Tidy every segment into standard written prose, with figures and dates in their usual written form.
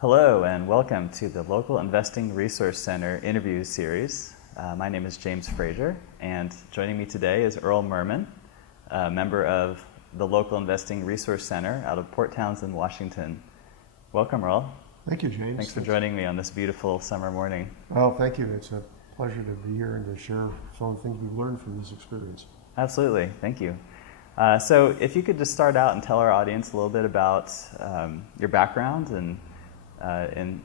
Hello and welcome to the Local Investing Resource Center interview series. My name is James Frazier, and joining me today is Earl Murman, a member of the Local Investing Resource Center out of Port Townsend, Washington. Welcome, Earl. Thank you, James. Thanks for joining me on this beautiful summer morning. Well, thank you. It's a pleasure to be here and to share some of the things we've learned from this experience. Absolutely. Thank you. So if you could just start out and tell our audience a little bit about your background and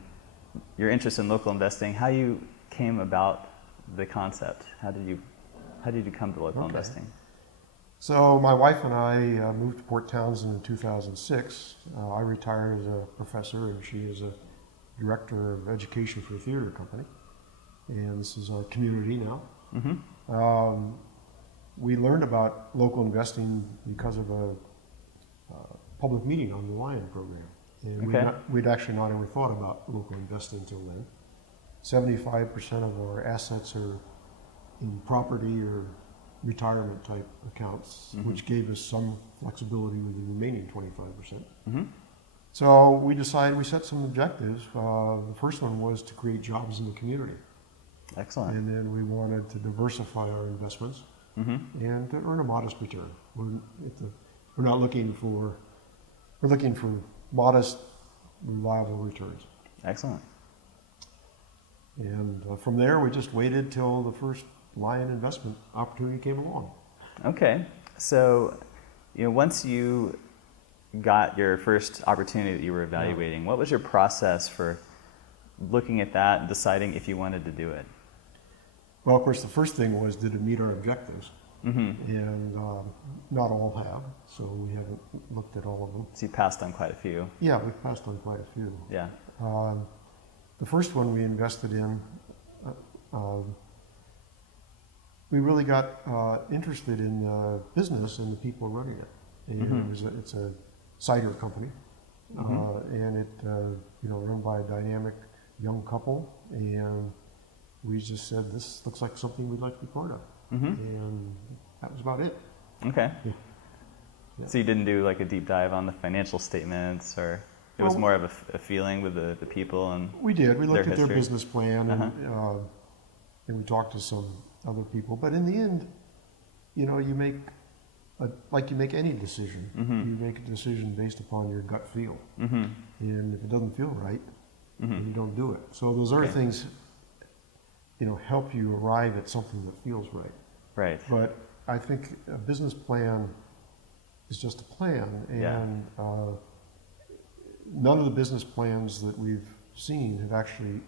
your interest in local investing, how you came about the concept. How did you come to local investing? So my wife and I moved to Port Townsend in 2006. I retired as a professor, and she is a director of education for a theater company. And this is our community now. Mm-hmm. We learned about local investing because of a public meeting on the Lion program. And Okay. we'd actually not ever thought about local investing until then. 75% of our assets are in property or retirement type accounts, Mm-hmm. which gave us some flexibility with the remaining 25%. Mm-hmm. So we decided, we set some objectives. The first one was to create jobs in the community. Excellent. And then we wanted to diversify our investments Mm-hmm. and to earn a modest return. We're looking for modest, reliable returns. Excellent. And from there, we just waited till the first Lion investment opportunity came along. Okay. So, once you got your first opportunity that you were evaluating, what was your process for looking at that and deciding if you wanted to do it? Well, of course, the first thing was, did it meet our objectives? Mm-hmm. And not all have, so we haven't looked at all of them. So you passed on quite a few. Yeah, we've passed on quite a few. Yeah. The first one we invested in, we really got interested in the business and the people running it. And Mm-hmm. it's a cider company, Mm-hmm. and it run by a dynamic young couple, and we just said, this looks like something we'd like to be part of. Mm-hmm. And that was about it. Okay. Yeah. So you didn't do like a deep dive on the financial statements, or it was more of a feeling with the people and We did. We looked their at their history? business plan, and we talked to some other people. But in the end, you make like you make any decision. Mm-hmm. You make a decision based upon your gut feel, Mm-hmm. and if it doesn't feel right, Mm-hmm. then you don't do it. So those other Okay. things, help you arrive at something that feels right. Right. But I think a business plan is just a plan, and none of the business plans that we've seen have actually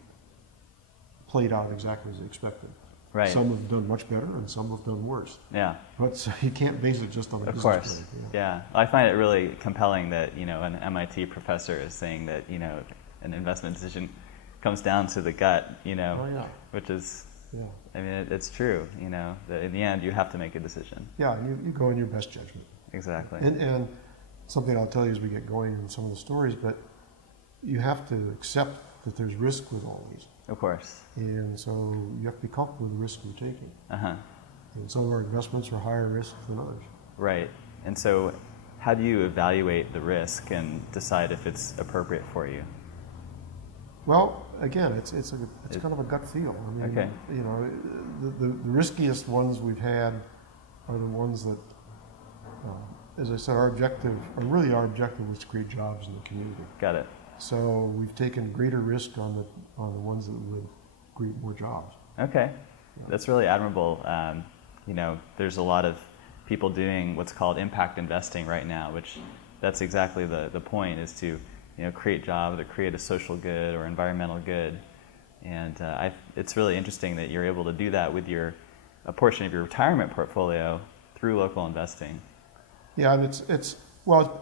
played out exactly as expected. Right. Some have done much better, and some have done worse. Yeah. But so you can't base it just on a Of business course. plan. Yeah. I find it really compelling that, an MIT professor is saying that, an investment decision comes down to the gut, Oh, yeah. which is, Yeah. I mean, it's true, that in the end you have to make a decision. Yeah, you go in your best judgment. Exactly. And something I'll tell you as we get going in some of the stories, but you have to accept that there's risk with all these. Of course. And so you have to be comfortable with the risk you're taking. Uh-huh. And some of our investments are higher risk than others. Right. And so how do you evaluate the risk and decide if it's appropriate for you? Well, again, it's kind of a gut feel. I mean, Okay. The riskiest ones we've had are the ones that, as I said, our objective was to create jobs in the community. Got it. So we've taken greater risk on the ones that would create more jobs. Okay. That's really admirable. There's a lot of people doing what's called impact investing right now, which that's exactly the point, is to create jobs or create a social good or environmental good. And it's really interesting that you're able to do that with a portion of your retirement portfolio through local investing. Yeah, and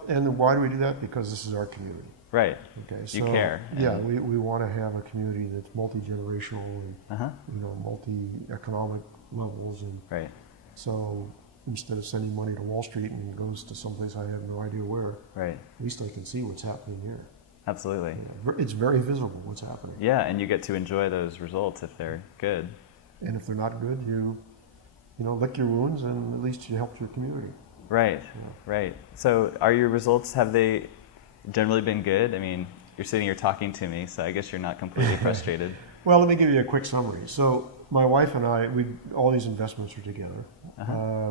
and why do we do that? Because this is our community. Right. Okay, You care. Yeah, we want to have a community that's multi-generational and Uh-huh. multi-economic levels, and Right. so instead of sending money to Wall Street and it goes to someplace I have no idea where, Right. at least I can see what's happening here. Absolutely. It's very visible what's happening. Yeah, and you get to enjoy those results if they're good. And if they're not good, you lick your wounds, and at least you helped your community. Right, right. So are your results, have they generally been good? I mean, you're sitting here talking to me, so I guess you're not completely frustrated. Well, let me give you a quick summary. So my wife and I, all these investments are together.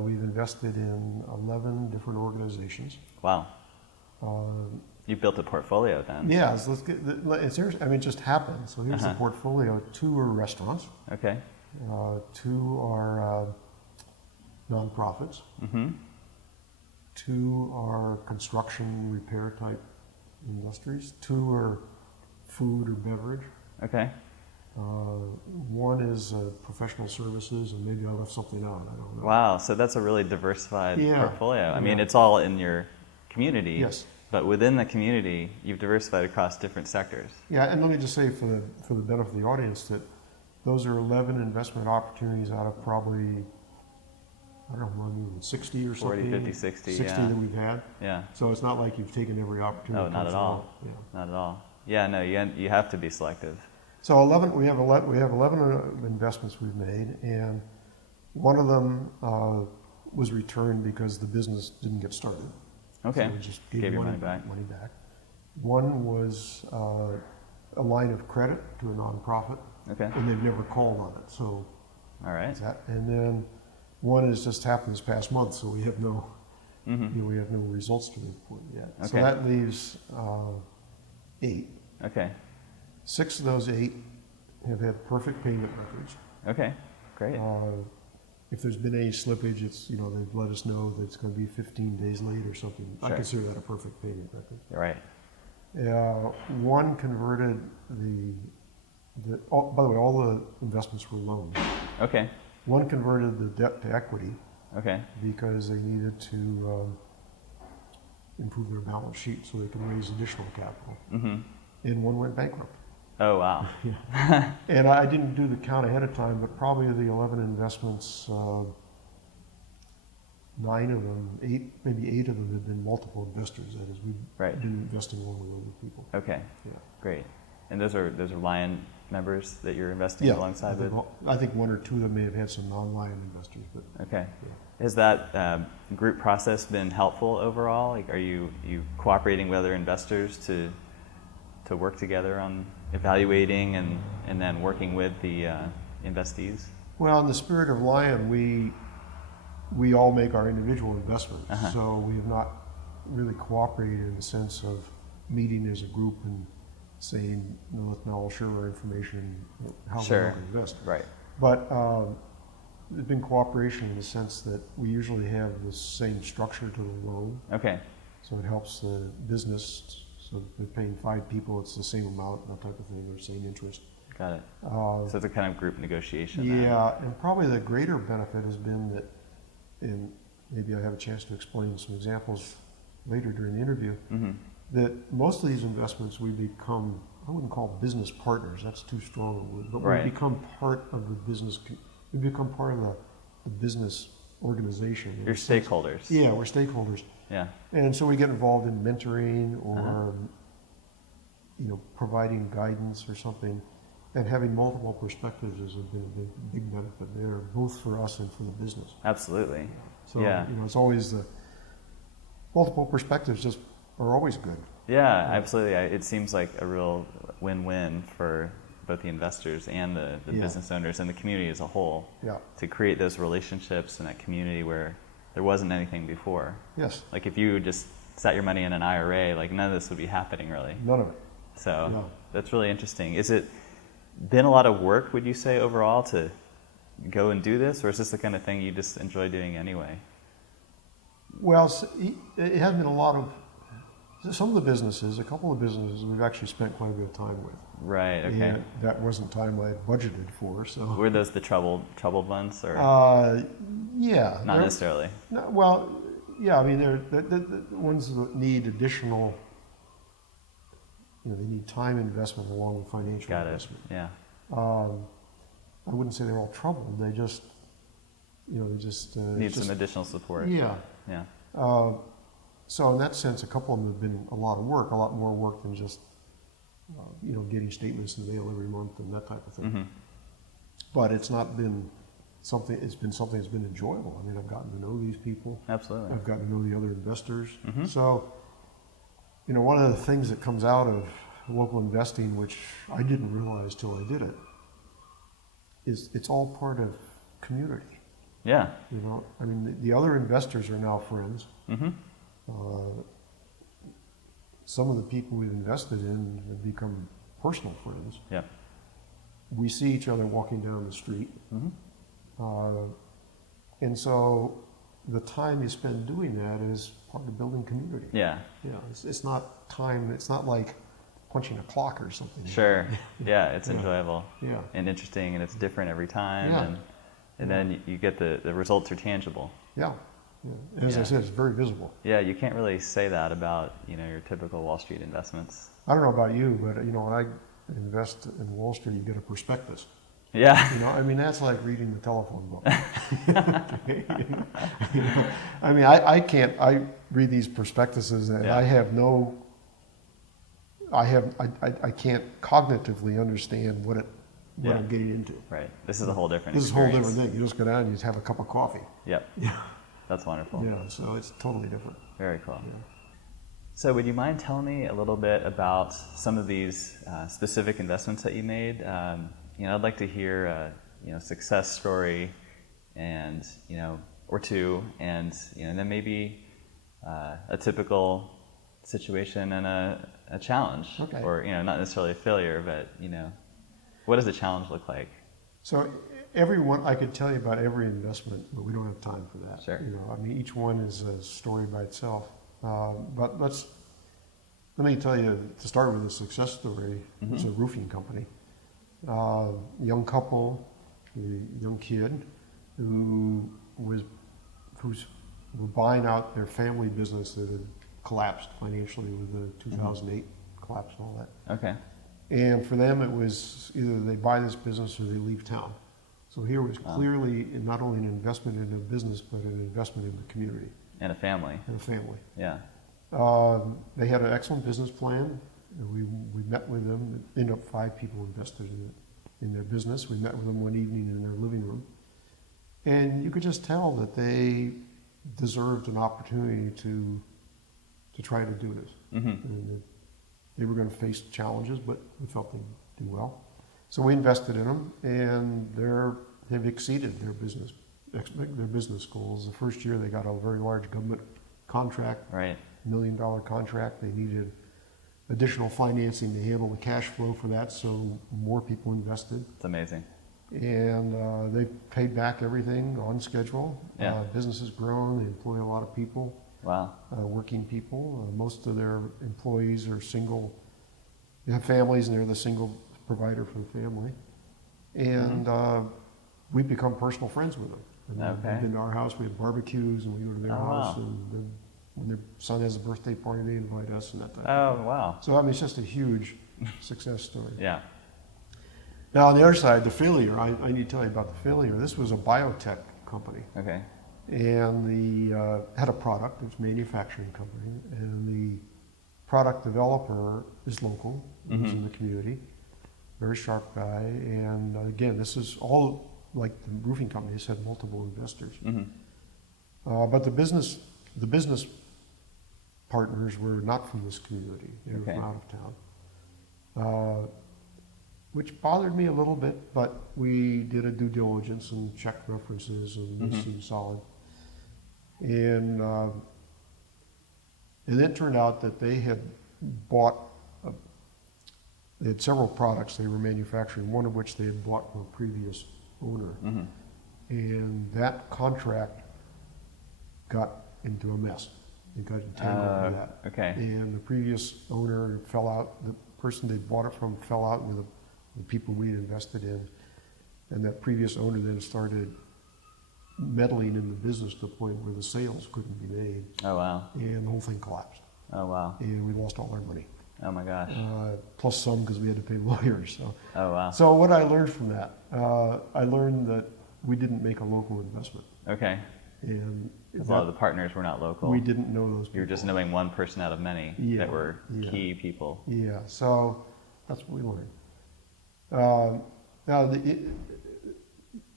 We've invested in 11 different organizations. Wow. Uh, You built a portfolio then. Yeah, so it just happened. So here's the portfolio. 2 are restaurants. Okay. 2 are nonprofits. 2 are construction repair type industries. 2 are food or beverage. Okay. 1 is professional services, and maybe I left something out. I don't know. Wow, so that's a really diversified portfolio. I mean, Yeah. it's all in your community. Yes. But within the community, you've diversified across different sectors. Yeah, and let me just say for the benefit of the audience that those are 11 investment opportunities out of probably, I don't know, maybe 60 or something. 40, 50, 60, 60 yeah. that we've had. Yeah. So it's not like you've taken every opportunity. Oh, not at all. Yeah. Not at all. Yeah, no, you have to be selective. So we have 11 investments we've made, and one of them was returned because the business didn't get started. Okay. So we just Gave your money money back. back. One was a line of credit to a nonprofit, Okay. and they've never called on it. So All right. and then one has just happened this past month, so we have no Mm-hmm. we have no results to report yet. So Okay. that leaves 8. Okay. 6 of those 8 have had perfect payment records. Okay. Great. If there's been any slippage, it's they've let us know that it's going to be 15 days late or something. I Sure. consider that a perfect payment record. You're right. One converted by the way, all the investments were loans. Okay. One converted the debt to equity Okay. because they needed to improve their balance sheet so they could raise additional capital. Mm-hmm. And one went bankrupt. Oh, wow. And I didn't do the count ahead of time, but probably of the 11 investments, 9 of them, 8 of them have been multiple investors. That is, we've Right. been investing along with other people. Okay. Yeah. Great. And those are Lion members that you're investing alongside with? I think 1 or 2 of them may have had some non-Lion investors, but Okay. Has that group process been helpful overall? Like, are you cooperating with other investors to work together on evaluating and then working with the investees? well, in the spirit of Lion, we all make our individual investments, so we have not really cooperated in the sense of meeting as a group and saying, let's now all share our information and how we Sure. want to invest. Right. But there's been cooperation in the sense that we usually have the same structure to the loan, Okay. so it helps the business. So if they're paying 5 people, it's the same amount, that type of thing, or same interest. Got it. So it's a kind of group negotiation. Yeah, and probably the greater benefit has been that, and maybe I have a chance to explain some examples later during the interview, Mm-hmm. that most of these investments we become, I wouldn't call business partners, that's too strong a word, but Right. we become part of the business, we become part of the business organization. Your stakeholders. Yeah, we're stakeholders. Yeah. And so we get involved in mentoring or providing guidance or something, and having multiple perspectives has been a big benefit there, both for us and for the business. Absolutely. So Yeah. it's always the multiple perspectives just are always good. Yeah, absolutely. It seems like a real win-win for both the investors and the Yeah. business owners and the community as a whole Yeah. to create those relationships in that community where there wasn't anything before. Yes. Like if you just sat your money in an IRA, like none of this would be happening really. None of it. So No. that's really interesting. Is it been a lot of work, would you say, overall to go and do this, or is this the kind of thing you just enjoy doing anyway? Well, it has been a lot of, some of the businesses, a couple of businesses we've actually spent quite a bit of time with. Right, okay. And that wasn't time I had budgeted for, so. Were those the troubled ones, or Yeah. not necessarily? No, well, yeah, I mean, they're the ones that need additional, they need time investment along with financial Got it. investment. Yeah. I wouldn't say they're all troubled, they just, Need some additional support. Yeah. Yeah. So in that sense, a couple of them have been a lot of work, a lot more work than just, getting statements in the mail every month and that type of thing. Mm-hmm. But it's not been something, it's been something that's been enjoyable. I mean, I've gotten to know these people. Absolutely. I've gotten to know the other investors. Mhm. So, one of the things that comes out of local investing, which I didn't realize till I did it, is it's all part of community. Yeah. You know, I mean, the other investors are now friends. Mm-hmm. Some of the people we've invested in have become personal friends. Yeah. We see each other walking down the street. Mm-hmm. And so the time you spend doing that is part of building community. Yeah. Yeah, it's not time, it's not like punching a clock or something. Sure. Yeah, it's Yeah. enjoyable. Yeah. And interesting, and it's different every time. Yeah. And then you get the results are tangible. Yeah. Yeah. And as I Yeah. said, it's very visible. Yeah, you can't really say that about, your typical Wall Street investments. I don't know about you, but when I invest in Wall Street, you get a prospectus. Yeah. You know, I mean, that's like reading the telephone book. You know, I mean, I read these prospectuses and Yeah. I can't cognitively understand what Yeah. I'm getting into. Right. This is a whole different This is a whole experience. different thing. You just go down and you just have a cup of coffee. Yep. Yeah. That's wonderful. Yeah, so it's totally different. Very cool. Yeah. So would you mind telling me a little bit about some of these specific investments that you made? I'd like to hear a success story and, or two, and, and then maybe a typical situation and a challenge. Okay. Or, not necessarily a failure, but, what does the challenge look like? So I could tell you about every investment, but we don't have time for that. Sure. I mean, each one is a story by itself. But let me tell you, to start with a success story, Mm-hmm. it's a roofing company. Young couple, a young kid who were buying out their family business that had collapsed financially with the 2008 collapse and all that. Okay. And for them, it was either they buy this business or they leave town. So here was clearly not only an investment in a business, but an investment in the community And a family. and a family. Yeah. They had an excellent business plan. We met with them. Ended up 5 people invested in their business. We met with them one evening in their living room. And you could just tell that they deserved an opportunity to try to do this. Mm-hmm. And they were going to face challenges, but we felt they'd do well. So we invested in them, and they've exceeded their business goals. The first year they got a very large government contract, Right. $1 million contract. They needed additional financing to handle the cash flow for that, so more people invested. It's amazing. And they paid back everything on schedule. Yeah. Business has grown. They employ a lot of people. Wow. Working people. Most of their employees are single. They have families, and they're the single provider for the family. And we've become personal friends with them. And Okay. They've been to our house. We have barbecues, and we go to their Oh, house. wow. And then when their son has a birthday party, they invite us and that type of Oh, thing. wow. So I mean, it's just a huge success story. Yeah. Now on the other side, the failure. I need to tell you about the failure. This was a biotech company. Okay. And had a product. It's a manufacturing company, and the product developer is local. He's in the community. Very sharp guy. And again, this is all like the roofing companies had multiple investors. Mm-hmm. But the business partners were not from this community. They were Okay. from out of town. Which bothered me a little bit, but we did a due diligence and checked references, and they seemed solid. And it turned out that they had bought, they had several products they were manufacturing, one of which they had bought from a previous owner. Mm-hmm. And that contract got into a mess. It got entangled with that. Okay. And the previous owner fell out, the person they bought it from fell out with the people we had invested in. And that previous owner then started meddling in the business to the point where the sales couldn't be made. Oh, wow. And the whole thing collapsed. Oh, wow. And we lost all our money. Oh, my gosh. Plus some because we had to pay lawyers. So. Oh, wow. So what I learned from that, I learned that we didn't make a local investment. Okay. And Because a lot of the partners were not local. we didn't know those people. You were just knowing one person out of many Yeah, that were yeah. key people. Yeah, so that's what we learned. Now,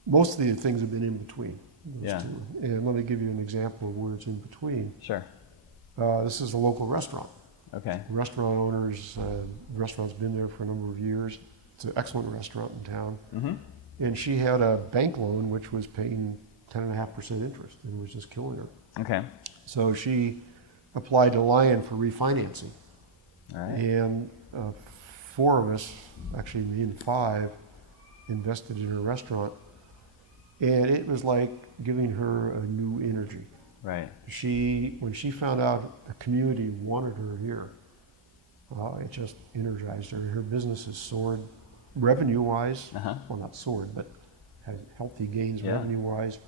most of the things have been in between. Those Yeah. two. And let me give you an example of where it's in between. Sure. This is a local restaurant. Okay. Restaurant owners, the restaurant's been there for a number of years. It's an excellent restaurant in town. Mm-hmm. And she had a bank loan which was paying 10.5% interest and was just killing her. Okay. So she applied to Lion for refinancing. All right. And 4 of us, actually me and 5, invested in her restaurant. And it was like giving her a new energy. Right. When she found out the community wanted her here, it just energized her. Her business has soared revenue-wise. Well, not soared, but had healthy gains revenue-wise.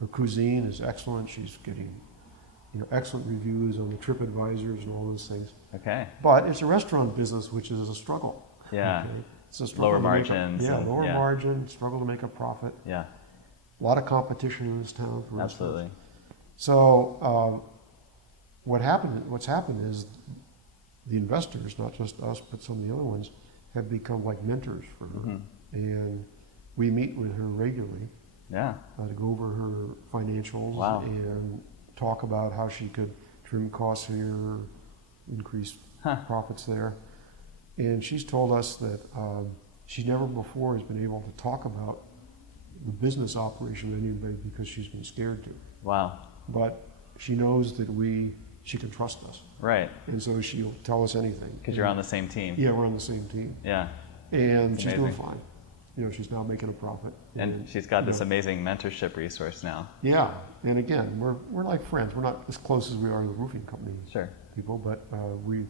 Her cuisine is excellent. She's getting, excellent reviews on the TripAdvisors and all those things. Okay. But it's a restaurant business, which is a struggle. Yeah. Okay? It's a struggle. Lower margins. Lower margin, struggle to make a profit. Yeah. A lot of competition in this town for restaurants. Absolutely. So what's happened is the investors, not just us, but some of the other ones, have become like mentors for her. Mm-hmm. And we meet with her regularly Yeah. to go over her financials Wow. and talk about how she could trim costs here, increase profits there. And she's told us that she never before has been able to talk about the business operation with anybody because she's been scared to. Wow. But she knows that she can trust us. Right. And so she'll tell us anything. Because you're on the same team. Yeah, we're on the same team. Yeah. And It's she's doing amazing. fine. She's now making a profit. And she's got this amazing mentorship resource now. Yeah. And again, we're like friends. We're not as close as we are to the roofing company Sure. people, but we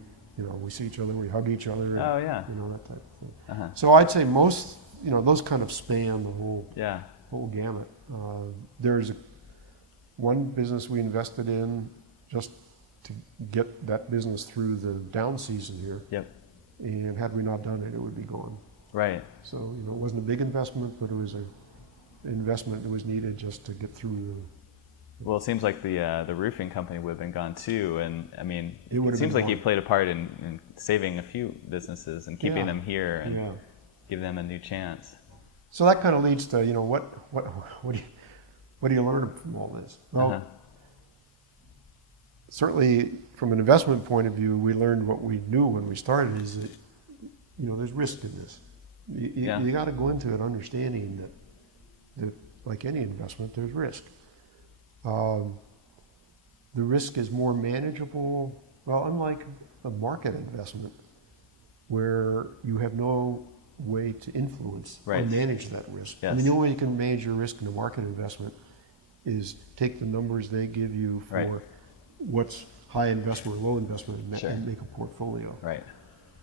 see each other, we hug each other. And, Oh, yeah. that type of thing. Uh-huh. So I'd say most, those kind of span the Yeah. whole gamut. There's one business we invested in just to get that business through the down season here. Yep. And had we not done it, it would be gone. Right. So, it wasn't a big investment, but it was an investment that was needed just to get through Well, it seems like the roofing company would have been gone too, and I mean, It would it have seems been like you gone. played a part in saving a few businesses and keeping Yeah. them here and Yeah. giving them a new chance. So that kind of leads to, what do you learn from all this? Well, Uh-huh. certainly from an investment point of view, we learned what we knew when we started is that, there's risk in this. You got to go into it understanding that like any investment, there's risk. The risk is more manageable. Well, unlike a market investment where you have no way to influence or Right. manage that risk. Yes. I mean, the only way you can manage your risk in a market investment is take the numbers they give you for Right. what's high investment or low investment and Sure. and make a portfolio. Right.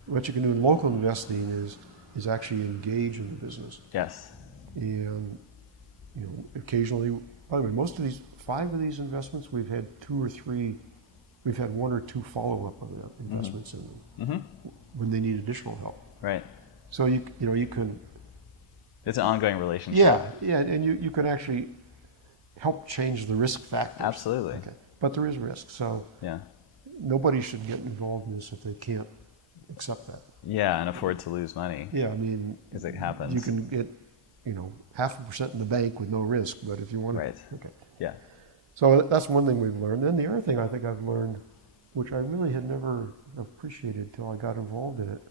What you can do in local investing is actually engage in the business. Yes. And, occasionally, by the way, most of these, 5 of these investments, we've had 2 or 3, we've had 1 or 2 follow-up on the investments in them Mm-hmm. when they need additional help. Right. So you can, It's an ongoing relationship. yeah, and you can actually help change the risk factors. Absolutely. Okay. But there is risk, so Yeah. nobody should get involved in this if they can't accept that. Yeah, and afford to lose money Yeah, I mean, because it happens. you can get, 0.5% in the bank with no risk, but if you want Right. to, okay. Yeah. So that's one thing we've learned. Then the other thing I think I've learned, which I really had never appreciated till I got involved in it,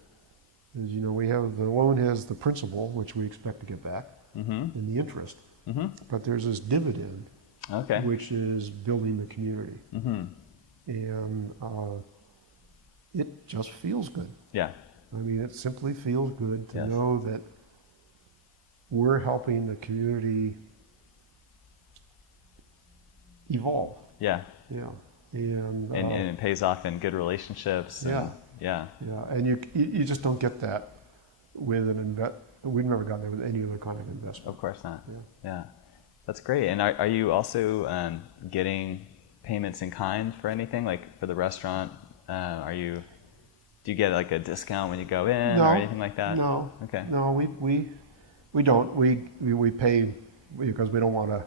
is we have the loan has the principal, which we expect to get back, Mm-hmm. and the interest. Mm-hmm. But there's this dividend, Okay. which is building the community, Mm-hmm. and it just feels good. Yeah. I mean, it simply feels good to Yes. know that we're helping the community evolve. Yeah. Yeah, and And it pays off in good relationships. And, Yeah. Yeah. yeah, and you just don't get that with an We've never gotten that with any other kind of investment. Of course not. Yeah. Yeah. That's great. And are you also getting payments in kind for anything, like for the restaurant? Do you get like a discount when you go in or anything like that? No. Okay. No, we don't. We pay because we don't want to.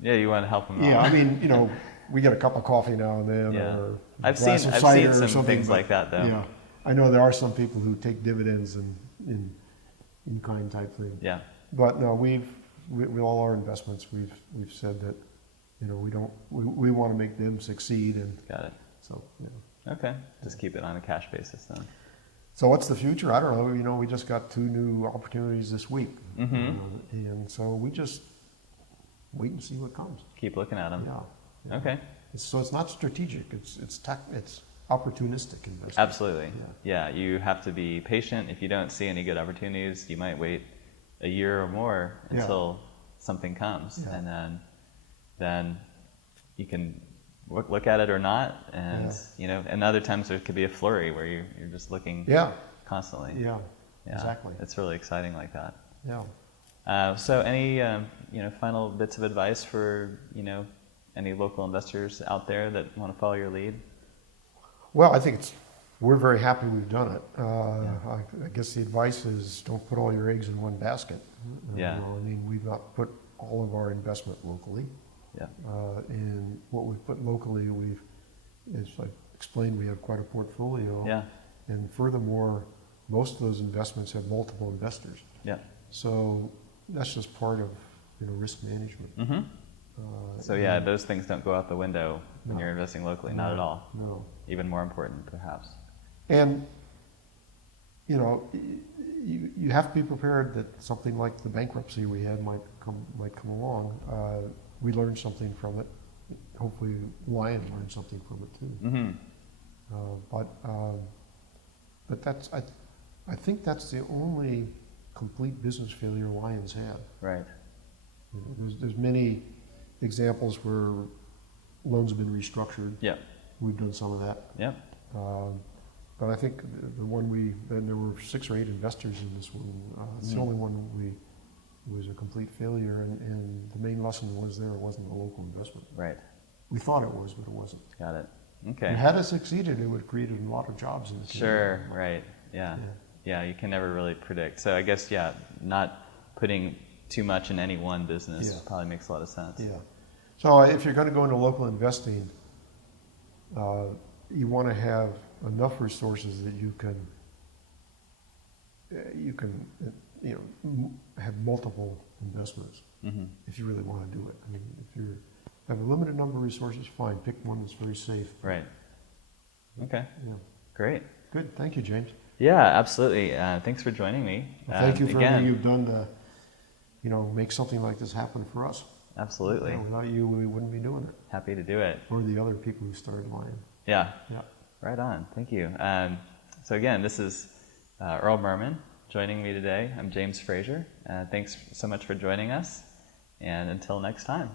Yeah, you want to help them Yeah, out. I mean, we get a cup of coffee now and then, Yeah. or a I've glass seen of cider or some something, things but, like that though. Yeah, I know there are some people who take dividends in kind type thing. Yeah. But no, with all our investments, we've said that we want to make them succeed, and Got it. so Okay, just keep it on a cash basis then. So what's the future? I don't know. You know, we just got 2 new opportunities this week, and so we just wait and see what comes. Keep looking at them. Yeah. Okay. So it's not strategic. It's opportunistic investment. Absolutely. Yeah, you have to be patient. If you don't see any good opportunities, you might wait a year or more until something comes, and then you can look at it or not, and you know. And other times there could be a flurry where you're just looking constantly. Yeah. Exactly. It's really exciting like that. Yeah. So any you know, final bits of advice for, you know, any local investors out there that want to follow your lead? Well, I think we're very happy we've done it. I guess the advice is don't put all your eggs in one basket. You know, I mean, we've not put all of our investment locally. Yeah. And what we've put locally, as I explained, we have quite a portfolio. Yeah. And furthermore, most of those investments have multiple investors. Yeah. So that's just part of, you know, risk management. Mm-hmm. So yeah, those things don't go out the window when you're investing locally. Not at all. No. Even more important, perhaps. And you know, you have to be prepared that something like the bankruptcy we had might come along. We learned something from it. Hopefully, Lion learned something from it too. Mm-hmm. But that's I think that's the only complete business failure Lion's had. Right. You know, there's many examples where loans have been restructured. Yeah. We've done some of that. Yeah. But I think the one there were 6 or 8 investors in this one. It's the only one was a complete failure, and the main lesson was it wasn't a local investment. Right. We thought it was, but it wasn't. Got it. Okay. And had it succeeded, it would have created a lot of jobs in the community. Sure. Right. Yeah. You can never really predict. So I guess not putting too much in any one business probably makes a lot of sense. Yeah. So if you're going to go into local investing, you want to have enough resources that you can have multiple investments if you really want to do it. I mean, if you have a limited number of resources, fine. Pick one that's very safe. Right. Okay. Yeah. Great. Good. Thank you, James. Yeah, absolutely. Thanks for joining me. Well, thank you for everything you've done to, you know, make something like this happen for us. Absolutely. You know, without you, we wouldn't be doing it. Happy to do it. Or the other people who started Lion. Yeah. Yeah. Right on. Thank you. So again, this is Earl Murman joining me today. I'm James Frazier. Thanks so much for joining us. And until next time.